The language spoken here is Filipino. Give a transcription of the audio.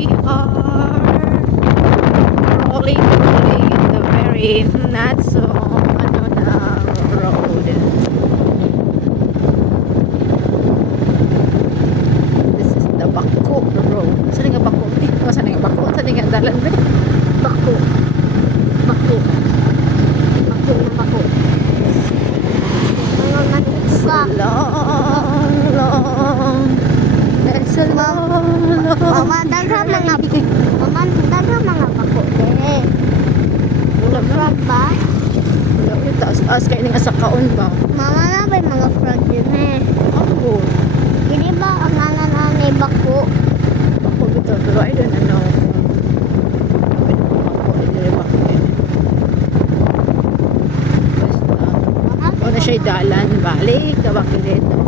we are rolling in the very not so ano na road. This is the Bako Road. Saan nga Bako? Saan nga Bako? Saan nga dalan ba? Bako. Bako. Bako na Bako. Mga manisa. Long, long. It's a long, long. Mama, daghang mga bako. Mga frog ba? Wala, taas-taas kayo ng asakaon ba? Mama na ba yung mga frog din Ako. Hindi ba ang ngalan ni bako? Ako bito. Pero I don't know. Ako, hindi bako din. Basta. Mama, O na siya'y dalan. Balik. Kabakilit.